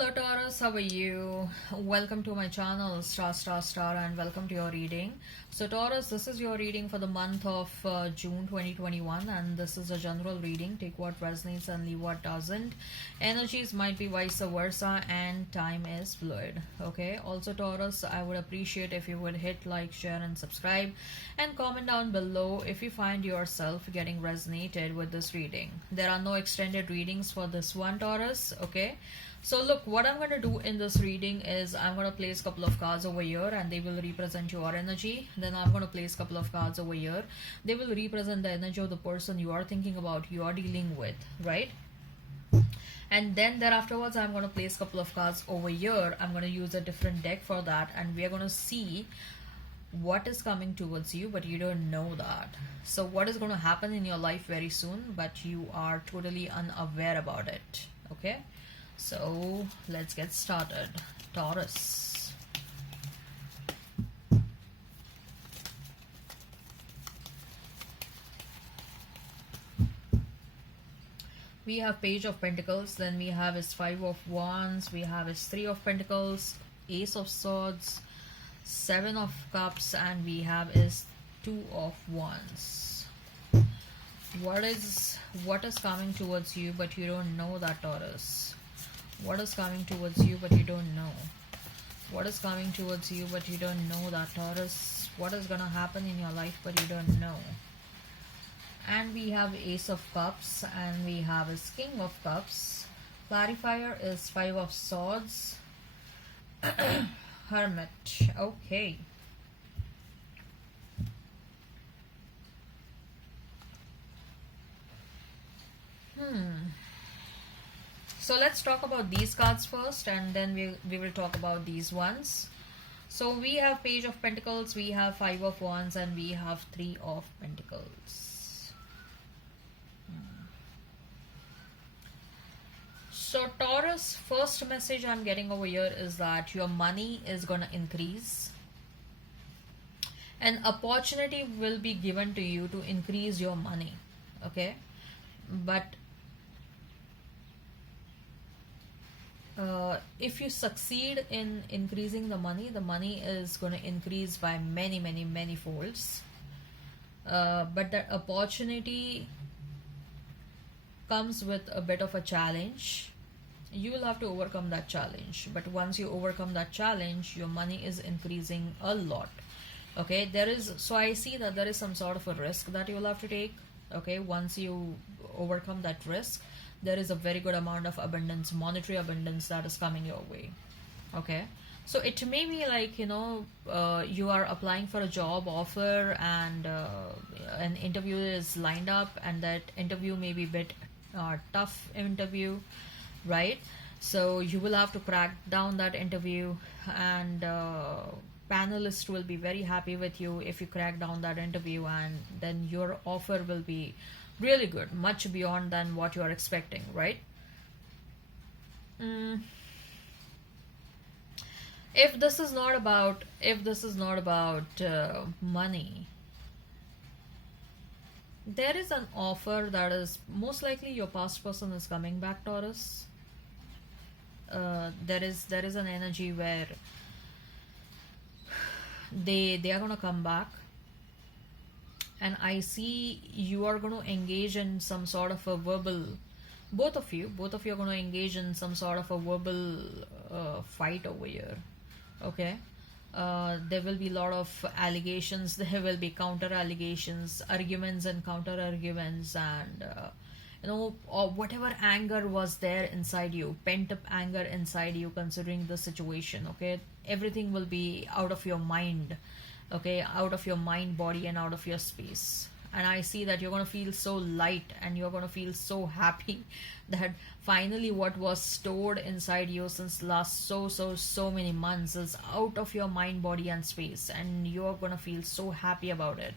Hello Taurus, how are you? Welcome to my channel Star, and welcome to your reading. So Taurus, this is your reading for the month of June 2021, and this is a general reading. Take what resonates and leave what doesn't. Energies might be vice versa, and time is fluid. Okay. Also Taurus, I would appreciate if you would hit like, share, and subscribe, and comment down below if you find yourself getting resonated with this reading. There are no extended readings for this one, Taurus. Okay. So look, what I'm going to do in this reading is I'm going to place a couple of cards over here and they will represent your energy. Then I'm going to place a couple of cards over here. They will represent the energy of the person you are thinking about, you are dealing with, right? And then thereafterwards, I'm going to place a couple of cards over here. I'm going to use a different deck for that, and we are going to see what is coming towards you, but you don't know that. So what is going to happen in your life very soon, but you are totally unaware about it. Okay. So let's get started. Taurus. We have Page of Pentacles, then we have his Five of Wands, we have his Three of Pentacles, Ace of Swords, Seven of Cups, and we have his Two of Wands. What is coming towards you, but you don't know that, Taurus? What is coming towards you, but you don't know? What is coming towards you, but you don't know that, Taurus? What is going to happen in your life, but you don't know? And we have Ace of Cups, and we have his King of Cups. Clarifier is Five of Swords. Hermit. Okay. So let's talk about these cards first, and then we will talk about these ones. So we have Page of Pentacles, we have Five of Wands, and we have Three of Pentacles. So Taurus, first message I'm getting over here is that your money is going to increase. An opportunity will be given to you to increase your money. Okay. But if you succeed in increasing the money is going to increase by many folds. But that opportunity comes with a bit of a challenge. You will have to overcome that challenge. But once you overcome that challenge, your money is increasing a lot. Okay, so I see that there is some sort of a risk that you will have to take. Okay, once you overcome that risk, there is a very good amount of abundance, monetary abundance, that is coming your way. Okay, so it may be like, you are applying for a job offer, and an interview is lined up, and that interview may be a bit tough interview, right? So you will have to crack down that interview, and panelist will be very happy with you if you crack down that interview, and then your offer will be really good, much beyond than what you are expecting, right? If this is not about money, there is an offer that is most likely your past person is coming back, Taurus. There is an energy where they are gonna come back, and I see you are going to engage in some sort of a verbal, both of you are going to engage in some sort of a verbal fight over here. Okay. There will be a lot of allegations, there will be counter allegations, arguments and counter arguments, and or whatever anger was there inside you, pent up anger inside you considering the situation. Okay, everything will be out of your mind. Okay, out of your mind, body, and out of your space. And I see that you're going to feel so light, and you're going to feel so happy that finally what was stored inside you since last so many months is out of your mind, body, and space, and you're going to feel so happy about it.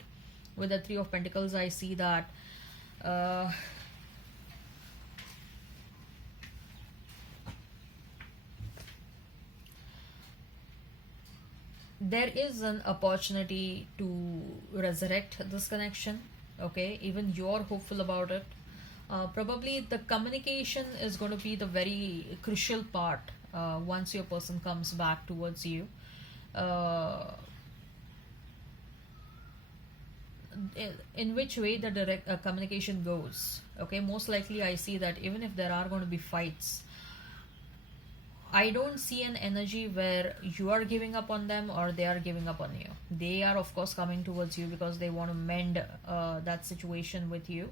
With the Three of Pentacles, I see that there is an opportunity to resurrect this connection. Okay, even you're hopeful about it. Probably the communication is going to be the very crucial part once your person comes back towards you. uh, in which way the direct communication goes. Okay, most likely I see that even if there are going to be fights, I don't see an energy where you are giving up on them or they are giving up on you. They are, of course, coming towards you because they want to mend that situation with you.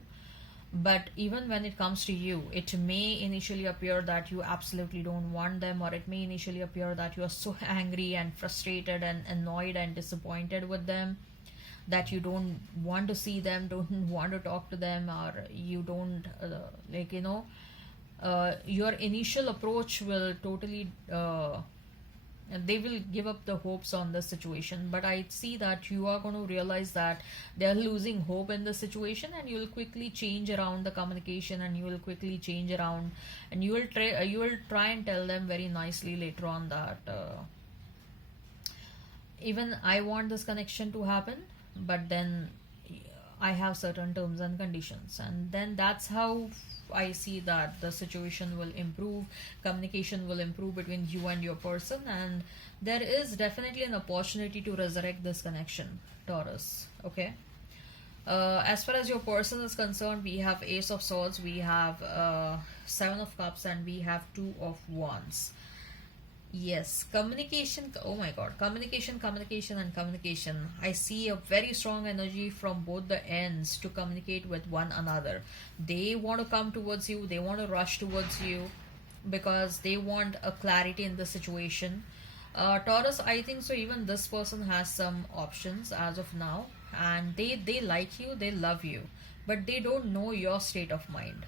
But even when it comes to you, it may initially appear that you absolutely don't want them, or it may initially appear that you are so angry and frustrated and annoyed and disappointed with them that you don't want to see them, don't want to talk to them, or you don't your initial approach will totally they will give up the hopes on the situation. But I see that you are going to realize that they're losing hope in the situation, and you will quickly change around the communication, and you will quickly change around, and you will try and tell them very nicely later on that even I want this connection to happen, but then I have certain terms and conditions. And then that's how I see that the situation will improve, communication will improve between you and your person, and there is definitely an opportunity to resurrect this connection, Taurus. Okay. As far as your person is concerned, we have Ace of Swords, we have Seven of Cups, and we have Two of Wands. Yes, communication. Oh my god, communication, communication, and communication. I see a very strong energy from both the ends to communicate with one another. They want to come towards you, they want to rush towards you because they want a clarity in the situation. Taurus, I think so. Even this person has some options as of now, and they like you, they love you, but they don't know your state of mind.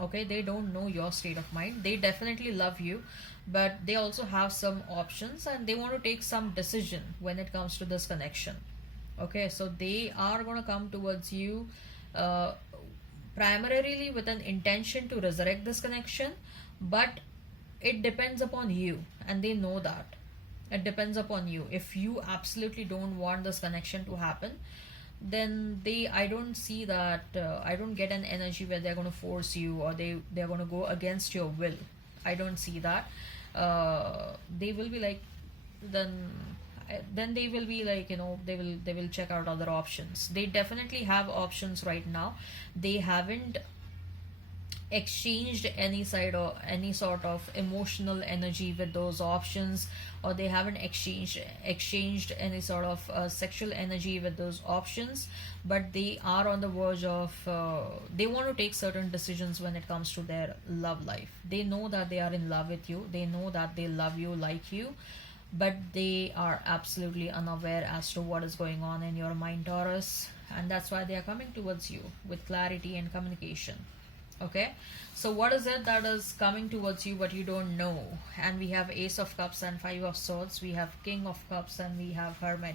Okay, they don't know your state of mind. They definitely love you, but they also have some options, and they want to take some decision when it comes to this connection. Okay, so they are going to come towards you uh, primarily with an intention to resurrect this connection, but it depends upon you, and they know that it depends upon you. If you absolutely don't want this connection to happen, then I don't see that I don't get an energy where they're going to force you, or they're going to go against your will. I don't see that. They will be like, then they will be like, they will check out other options. They definitely have options right now. They haven't exchanged any sort of emotional energy with those options, or they haven't exchanged any sort of sexual energy with those options, but they are on the verge of they want to take certain decisions when it comes to their love life. They know that they are in love with you, they know that they love you, like you, but they are absolutely unaware as to what is going on in your mind, Taurus, and that's why they are coming towards you with clarity and communication. Okay, so what is it that is coming towards you but you don't know? And we have Ace of Cups and Five of Swords, we have King of Cups, and we have Hermit.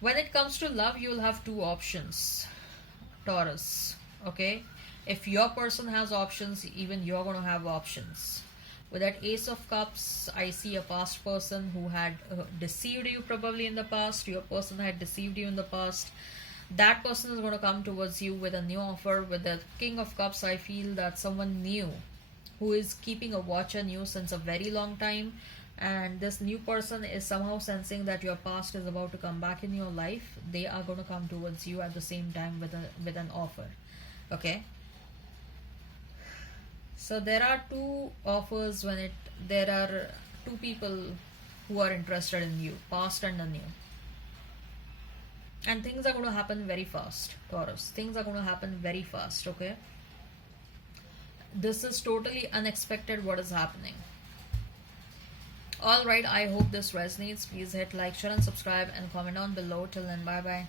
When it comes to love, you will have two options, Taurus. Okay, if your person has options, even you're going to have options. With that Ace of Cups, I see a past person who had deceived you probably in the past. Your person had deceived you in the past. That person is going to come towards you with a new offer. With the King of Cups, I feel that someone new who is keeping a watch on you since a very long time, and this new person is somehow sensing that your past is about to come back in your life. They are going to come towards you at the same time with an offer. Okay, so there are two offers there are two people who are interested in you, past and the new. And things are going to happen very fast, Taurus. Things are going to happen very fast, okay? This is totally unexpected what is happening. Alright, I hope this resonates. Please hit like, share and subscribe, and comment down below. Till then, bye bye.